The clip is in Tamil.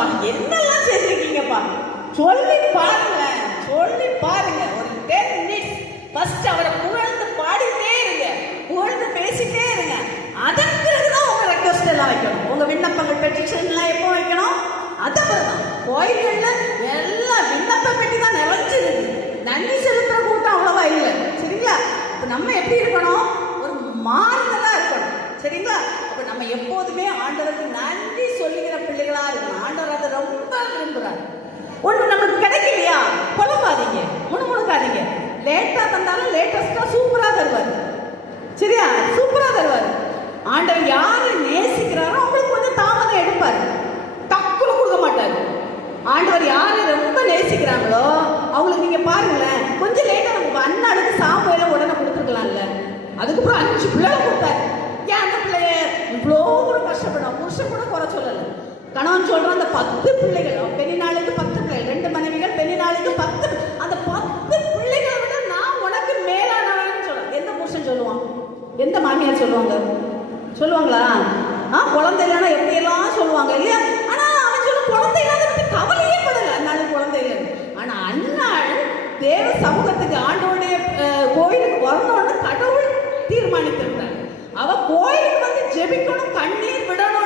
ஆமாப்பா, என்னெல்லாம் செய்திருக்கீங்கப்பா, சொல்லி பாருங்க, சொல்லி பாருங்க. ஒரு 10 minutes ஃபர்ஸ்ட் அவரை புகழ்ந்து பாடிட்டே இருங்க, புகழ்ந்து பேசிட்டே இருங்க. அதன் பிறகுதான் உங்க ரெக்வஸ்ட் எல்லாம் வைக்கணும். உங்க விண்ணப்பங்கள் பெட்டிஷன் எல்லாம் எப்போ வைக்கணும்? அதான் கோயில்கள்ல எல்லாம் விண்ணப்ப பெட்டி தான் நிறைஞ்சிருக்கு. நன்றி செலுத்துற கூட்டம் அவ்வளவா இல்லை. சரிங்களா? இப்ப நம்ம எப்படி இருக்கணும்? ஒரு மாறுதலா இருக்கணும். சரிங்களா? அப்ப நம்ம எப்போதுமே ஆண்டவருக்கு நன்றி சொல்லுகிற பிள்ளைகளா இருக்கணும். ஆண்டவர் அதை ரொம்ப விரும்புறாரு. ஒண்ணு நமக்கு கிடைக்கலையா, புலம்பாதீங்க, முணுமுணுக்காதீங்க. லேட்டா தந்தாலும் லேட்டஸ்டா சூப்பரா தருவாரு. சரியா? சூப்பரா தருவாரு. ஆண்டவர் யாரை நேசிக்கிறாரோ அவங்களுக்கு கொஞ்சம் தாமதம் எடுப்பாரு, டக்குனு கொடுக்க மாட்டாரு. ஆண்டவர் யாரை ரொம்ப நேசிக்கிறாங்களோ அவங்களுக்கு நீங்க பாருங்களேன், கொஞ்சம் லேட்டா நம்ம அண்ணாளுக்கு சாம்பையில உடனே கொடுத்துருக்கலாம்ல. அதுக்கப்புறம் 5 பிள்ளைகளை கொடுத்தாரு. ஏன் அந்த பிள்ளைய இவ்வளோ கூட கஷ்டப்படும்? புருஷன் கூட குறை சொல்லலை. கணவன் சொல்றான், அந்த 10 பிள்ளைகள், பெண்ணினாளுக்கு 10 பிள்ளைகள், 2 மனைவிகள், பெண்ணினாளுக்கு 10. அந்த 10 பிள்ளைகளை விட நான் உனக்கு மேலானவன்னு சொல்றேன். எந்த புருஷன் சொல்லுவான்? எந்த மாமியார் சொல்லுவாங்க? சொல்லுவாங்களா? குழந்தை இல்லைன்னா எப்படியெல்லாம் சொல்லுவாங்க இல்லையா? ஆனா அவன் சொல்ல குழந்தை இல்லாத பத்தி கவலையே படல. அண்ணாளுக்கு குழந்தை இல்லை. ஆனா அண்ணாள் தேவ சமூகத்துக்கு ஆண்டோடைய கோயிலுக்கு வரணும்னு கடவுள் தீர்மானித்திருந்தார். அவ கோயிலுக்கு வந்து ஜெபிக்கணும், கண்ணீர் விடணும்.